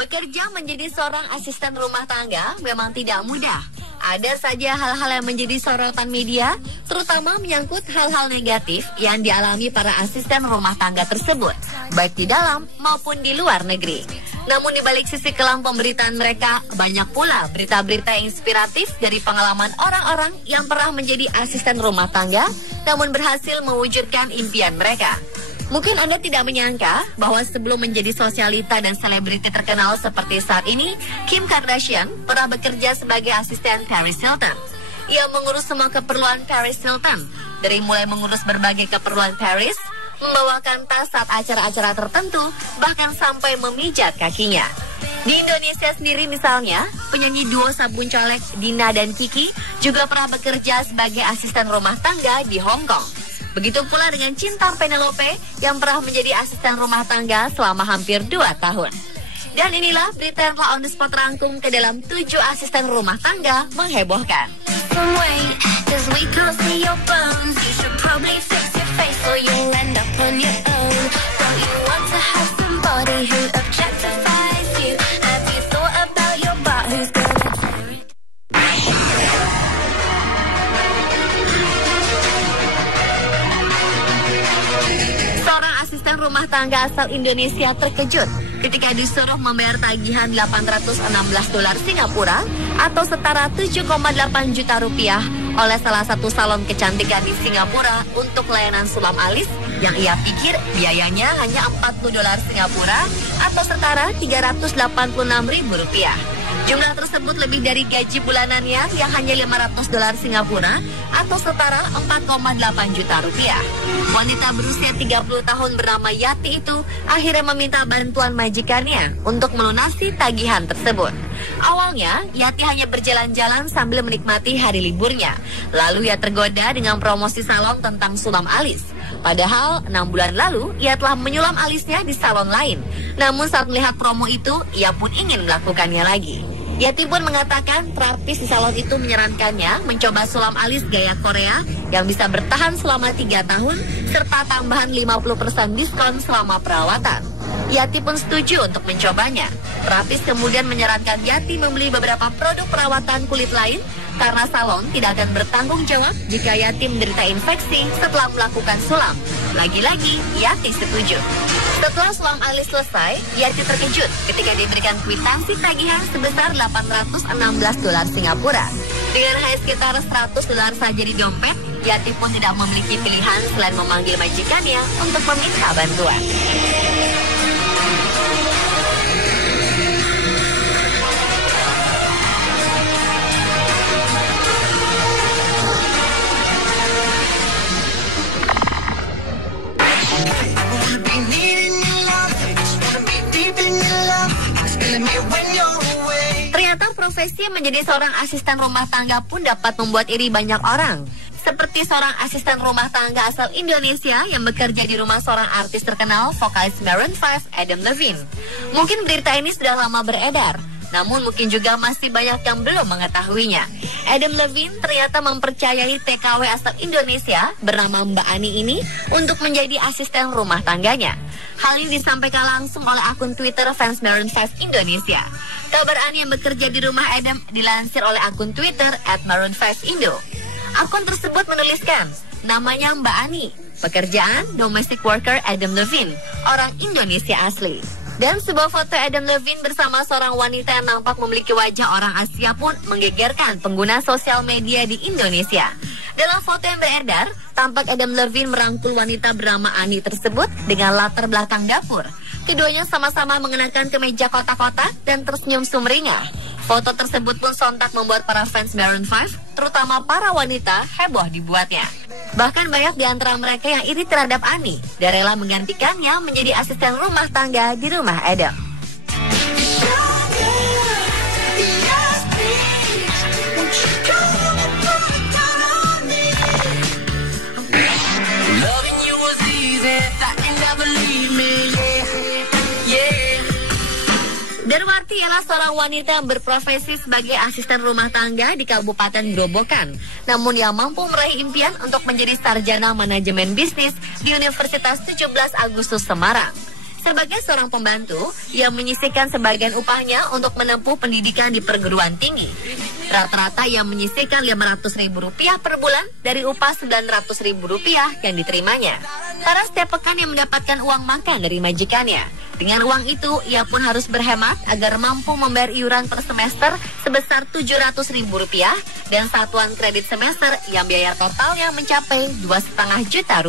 Bekerja menjadi seorang asisten rumah tangga memang tidak mudah. Ada saja hal-hal yang menjadi sorotan media, terutama menyangkut hal-hal negatif yang dialami para asisten rumah tangga tersebut, baik di dalam maupun di luar negeri. Namun di balik sisi kelam pemberitaan mereka, banyak pula berita-berita inspiratif dari pengalaman orang-orang yang pernah menjadi asisten rumah tangga, namun berhasil mewujudkan impian mereka. Mungkin Anda tidak menyangka bahwa sebelum menjadi sosialita dan selebriti terkenal seperti saat ini, Kim Kardashian pernah bekerja sebagai asisten Paris Hilton. Ia mengurus semua keperluan Paris Hilton, dari mulai mengurus berbagai keperluan Paris, membawakan tas saat acara-acara tertentu, bahkan sampai memijat kakinya. Di Indonesia sendiri misalnya, penyanyi duo sabun colek Dina dan Kiki juga pernah bekerja sebagai asisten rumah tangga di Hong Kong. Begitu pula dengan Cinta Penelope yang pernah menjadi asisten rumah tangga selama hampir 2 tahun. Dan inilah berita yang telah on the spot rangkum ke dalam 7 asisten rumah tangga menghebohkan. Asisten rumah tangga asal Indonesia terkejut ketika disuruh membayar tagihan $816 Singapura atau setara 7,8 juta rupiah oleh salah satu salon kecantikan di Singapura untuk layanan sulam alis yang ia pikir biayanya hanya $40 Singapura atau setara 386.000 rupiah. Jumlah tersebut lebih dari gaji bulanannya yang hanya $500 Singapura atau setara 4,8 juta rupiah. Wanita berusia 30 tahun bernama Yati itu akhirnya meminta bantuan majikannya untuk melunasi tagihan tersebut. Awalnya, Yati hanya berjalan-jalan sambil menikmati hari liburnya. Lalu ia tergoda dengan promosi salon tentang sulam alis. Padahal 6 bulan lalu ia telah menyulam alisnya di salon lain. Namun saat melihat promo itu, ia pun ingin melakukannya lagi. Yati pun mengatakan terapis di salon itu menyarankannya mencoba sulam alis gaya Korea yang bisa bertahan selama 3 tahun serta tambahan 50% diskon selama perawatan. Yati pun setuju untuk mencobanya. Terapis kemudian menyarankan Yati membeli beberapa produk perawatan kulit lain karena salon tidak akan bertanggung jawab jika Yati menderita infeksi setelah melakukan sulam. Lagi-lagi, Yati setuju. Setelah sulam alis selesai, Yati terkejut ketika diberikan kwitansi tagihan sebesar $816 Singapura. Dengan hanya sekitar $100 saja di dompet, Yati pun tidak memiliki pilihan selain memanggil majikannya untuk meminta bantuan. Ternyata profesi menjadi seorang asisten rumah tangga pun dapat membuat iri banyak orang. Seperti seorang asisten rumah tangga asal Indonesia yang bekerja di rumah seorang artis terkenal, vokalis Maroon 5, Adam Levine. Mungkin berita ini sudah lama beredar, namun mungkin juga masih banyak yang belum mengetahuinya. Adam Levine ternyata mempercayai TKW asal Indonesia bernama Mbak Ani ini untuk menjadi asisten rumah tangganya. Hal ini disampaikan langsung oleh akun Twitter fans Maroon 5 Indonesia. Kabar Ani yang bekerja di rumah Adam dilansir oleh akun Twitter @Maroon5Indo. Akun tersebut menuliskan, namanya Mbak Ani, pekerjaan domestic worker Adam Levine, orang Indonesia asli. Dan sebuah foto Adam Levine bersama seorang wanita yang nampak memiliki wajah orang Asia pun menggegerkan pengguna sosial media di Indonesia. Dalam foto yang beredar, tampak Adam Levine merangkul wanita bernama Ani tersebut dengan latar belakang dapur. Keduanya sama-sama mengenakan kemeja kotak-kotak dan tersenyum sumringah. Foto tersebut pun sontak membuat para fans Maroon 5, terutama para wanita, heboh dibuatnya. Bahkan banyak di antara mereka yang iri terhadap Ani dan rela menggantikannya menjadi asisten rumah tangga di rumah Adam. Darwati ialah seorang wanita yang berprofesi sebagai asisten rumah tangga di Kabupaten Grobogan. Namun ia mampu meraih impian untuk menjadi sarjana manajemen bisnis di Universitas 17 Agustus Semarang. Sebagai seorang pembantu, ia menyisihkan sebagian upahnya untuk menempuh pendidikan di perguruan tinggi. Rata-rata ia menyisihkan Rp500.000 per bulan dari upah Rp900.000 yang diterimanya. Karena setiap pekan ia mendapatkan uang makan dari majikannya. Dengan uang itu, ia pun harus berhemat agar mampu membayar iuran per semester sebesar Rp700.000 dan satuan kredit semester yang biaya totalnya mencapai Rp2,5 juta.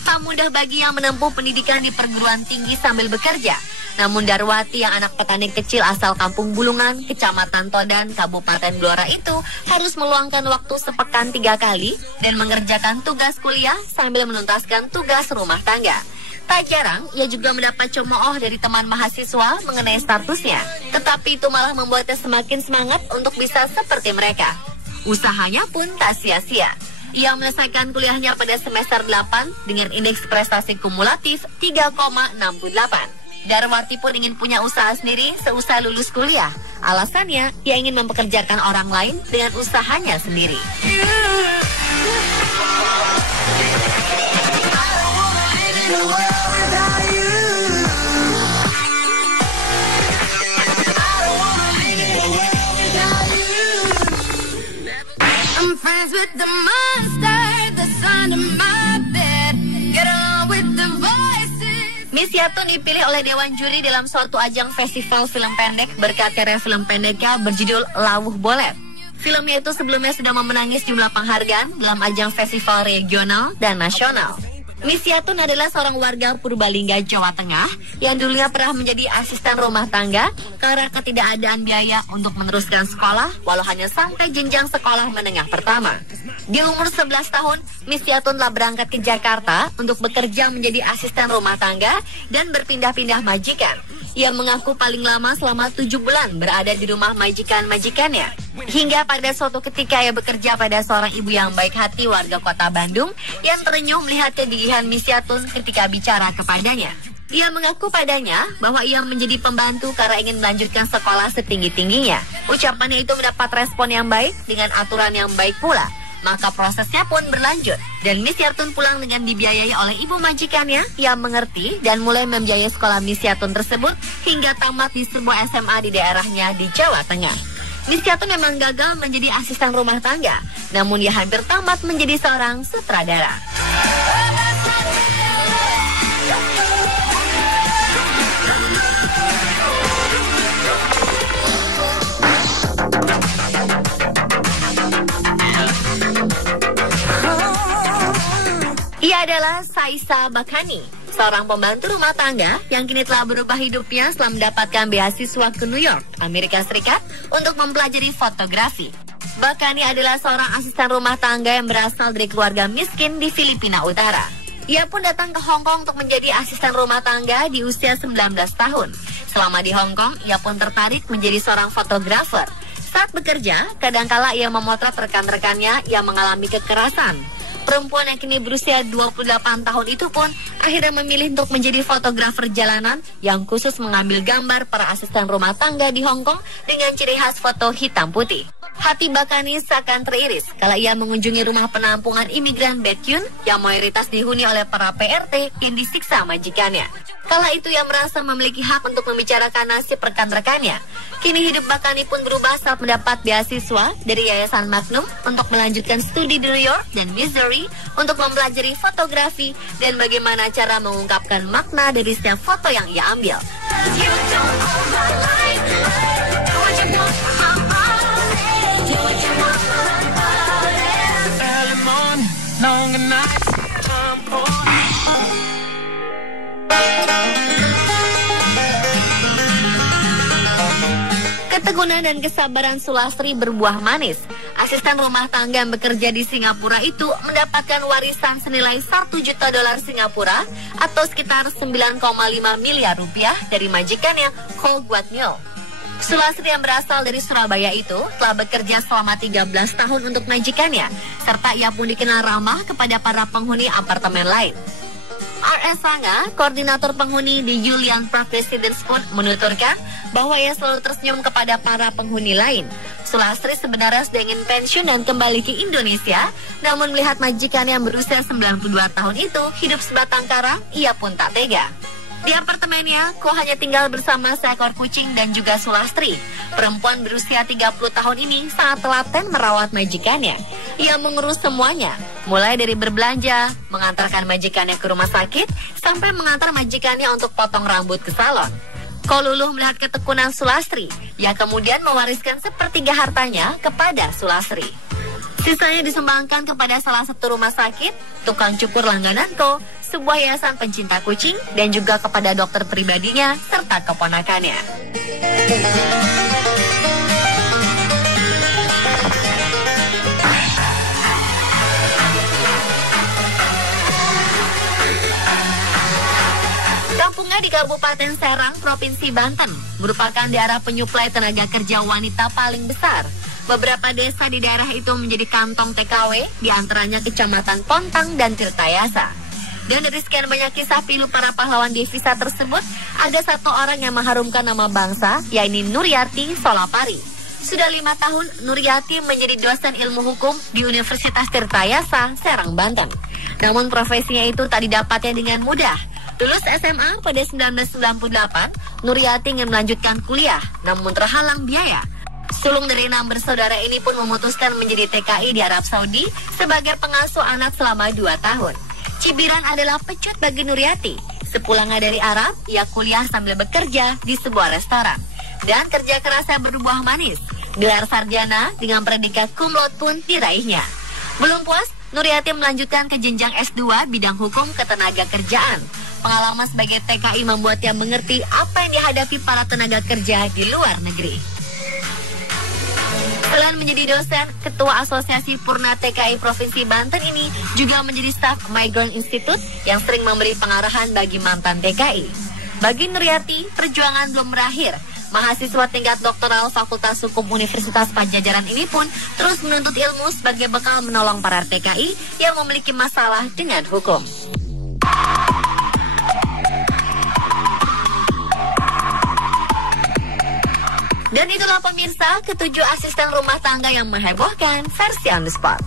Tak mudah bagi yang menempuh pendidikan di perguruan tinggi sambil bekerja. Namun Darwati yang anak petani kecil asal Kampung Bulungan, Kecamatan Todan, Kabupaten Blora itu harus meluangkan waktu sepekan 3 kali dan mengerjakan tugas kuliah sambil menuntaskan tugas rumah tangga. Tak jarang, ia juga mendapat cemooh dari teman mahasiswa mengenai statusnya. Tetapi itu malah membuatnya semakin semangat untuk bisa seperti mereka. Usahanya pun tak sia-sia. Ia menyelesaikan kuliahnya pada semester 8 dengan indeks prestasi kumulatif 3,68. Darwati pun ingin punya usaha sendiri seusai lulus kuliah. Alasannya, ia ingin mempekerjakan orang lain dengan usahanya sendiri. I'm friends with the monster that's under my bed. Get on with the voices. Miss Yatun dipilih oleh Dewan Juri dalam suatu ajang festival film pendek berkat karya film pendeknya berjudul Lawuh Bolet. Filmnya itu sebelumnya sudah memenangi sejumlah penghargaan dalam ajang festival regional dan nasional. Miss Yatun adalah seorang warga Purbalingga, Jawa Tengah yang dulunya pernah menjadi asisten rumah tangga karena ketidakadaan biaya untuk meneruskan sekolah walau hanya sampai jenjang sekolah menengah pertama. Di umur 11 tahun, Miss Yatun telah berangkat ke Jakarta untuk bekerja menjadi asisten rumah tangga dan berpindah-pindah majikan. Ia mengaku paling lama selama 7 bulan berada di rumah majikan-majikannya. Hingga pada suatu ketika ia bekerja pada seorang ibu yang baik hati warga kota Bandung yang terenyuh melihat kegigihan Miss Yatun ketika bicara kepadanya. Ia mengaku padanya bahwa ia menjadi pembantu karena ingin melanjutkan sekolah setinggi-tingginya. Ucapannya itu mendapat respon yang baik dengan aturan yang baik pula. Maka prosesnya pun berlanjut dan Miss Yatun pulang dengan dibiayai oleh ibu majikannya yang mengerti dan mulai membiayai sekolah Miss Yatun tersebut hingga tamat di sebuah SMA di daerahnya di Jawa Tengah. Miss Yatun memang gagal menjadi asisten rumah tangga, namun ia hampir tamat menjadi seorang sutradara. Ia adalah Saisa Bakani, seorang pembantu rumah tangga yang kini telah berubah hidupnya setelah mendapatkan beasiswa ke New York, Amerika Serikat untuk mempelajari fotografi. Bakani adalah seorang asisten rumah tangga yang berasal dari keluarga miskin di Filipina Utara. Ia pun datang ke Hong Kong untuk menjadi asisten rumah tangga di usia 19 tahun. Selama di Hong Kong, ia pun tertarik menjadi seorang fotografer. Saat bekerja, kadangkala ia memotret rekan-rekannya yang mengalami kekerasan. Perempuan yang kini berusia 28 tahun itu pun akhirnya memilih untuk menjadi fotografer jalanan yang khusus mengambil gambar para asisten rumah tangga di Hong Kong dengan ciri khas foto hitam putih. Hati Bakani seakan teriris kala ia mengunjungi rumah penampungan imigran Betyun yang mayoritas dihuni oleh para PRT yang disiksa majikannya. Kala itu ia merasa memiliki hak untuk membicarakan nasib rekan-rekannya. Kini hidup Bakani pun berubah saat mendapat beasiswa dari Yayasan Magnum untuk melanjutkan studi di New York dan Missouri untuk mempelajari fotografi dan bagaimana cara mengungkapkan makna dari setiap foto yang ia ambil. Ketekunan dan kesabaran Sulastri berbuah manis. Asisten rumah tangga yang bekerja di Singapura itu mendapatkan warisan senilai $1 juta Singapura atau sekitar 9,5 miliar rupiah dari majikannya Ko Guat Nyo. Sulastri yang berasal dari Surabaya itu telah bekerja selama 13 tahun untuk majikannya, serta ia pun dikenal ramah kepada para penghuni apartemen lain. R.S. Sanga, koordinator penghuni di Julian Park Residence pun menuturkan bahwa ia selalu tersenyum kepada para penghuni lain. Sulastri sebenarnya sudah ingin pensiun dan kembali ke Indonesia, namun melihat majikan yang berusia 92 tahun itu hidup sebatang kara, ia pun tak tega. Di apartemennya, Ko hanya tinggal bersama seekor kucing dan juga Sulastri. Perempuan berusia 30 tahun ini sangat telaten merawat majikannya. Ia mengurus semuanya, mulai dari berbelanja, mengantarkan majikannya ke rumah sakit, sampai mengantar majikannya untuk potong rambut ke salon. Ko luluh melihat ketekunan Sulastri, yang kemudian mewariskan sepertiga hartanya kepada Sulastri. Sisanya disumbangkan kepada salah satu rumah sakit, tukang cukur langganan Ko, sebuah yayasan pencinta kucing, dan juga kepada dokter pribadinya serta keponakannya. Kampungnya di Kabupaten Serang, Provinsi Banten, merupakan daerah penyuplai tenaga kerja wanita paling besar. Beberapa desa di daerah itu menjadi kantong TKW, diantaranya Kecamatan Pontang dan Tirtayasa. Dan dari sekian banyak kisah pilu para pahlawan devisa tersebut, ada satu orang yang mengharumkan nama bangsa, yaitu Nuryati Solapari. Sudah 5 tahun, Nuryati menjadi dosen ilmu hukum di Universitas Tirtayasa, Serang, Banten. Namun profesinya itu tak didapatnya dengan mudah. Lulus SMA pada 1998, Nuryati ingin melanjutkan kuliah, namun terhalang biaya. Sulung dari 6 bersaudara ini pun memutuskan menjadi TKI di Arab Saudi sebagai pengasuh anak selama 2 tahun. Cibiran adalah pecut bagi Nuryati. Sepulangnya dari Arab, ia kuliah sambil bekerja di sebuah restoran. Dan kerja kerasnya berbuah manis. Gelar sarjana dengan predikat cum laude pun diraihnya. Belum puas, Nuryati melanjutkan ke jenjang S2 bidang hukum ketenaga kerjaan. Pengalaman sebagai TKI membuatnya mengerti apa yang dihadapi para tenaga kerja di luar negeri. Selain menjadi dosen, Ketua Asosiasi Purna TKI Provinsi Banten ini juga menjadi staf Migrant Institute yang sering memberi pengarahan bagi mantan TKI. Bagi Nuryati, perjuangan belum berakhir. Mahasiswa tingkat doktoral Fakultas Hukum Universitas Padjadjaran ini pun terus menuntut ilmu sebagai bekal menolong para TKI yang memiliki masalah dengan hukum. Dan itulah pemirsa, ketujuh asisten rumah tangga yang menghebohkan versi On The Spot.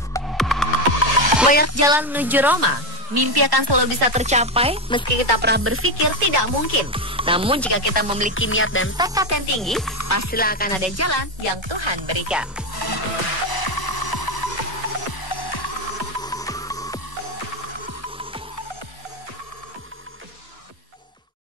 Banyak jalan menuju Roma. Mimpi akan selalu bisa tercapai meski kita pernah berpikir tidak mungkin. Namun jika kita memiliki niat dan tekad yang tinggi, pastilah akan ada jalan yang Tuhan berikan.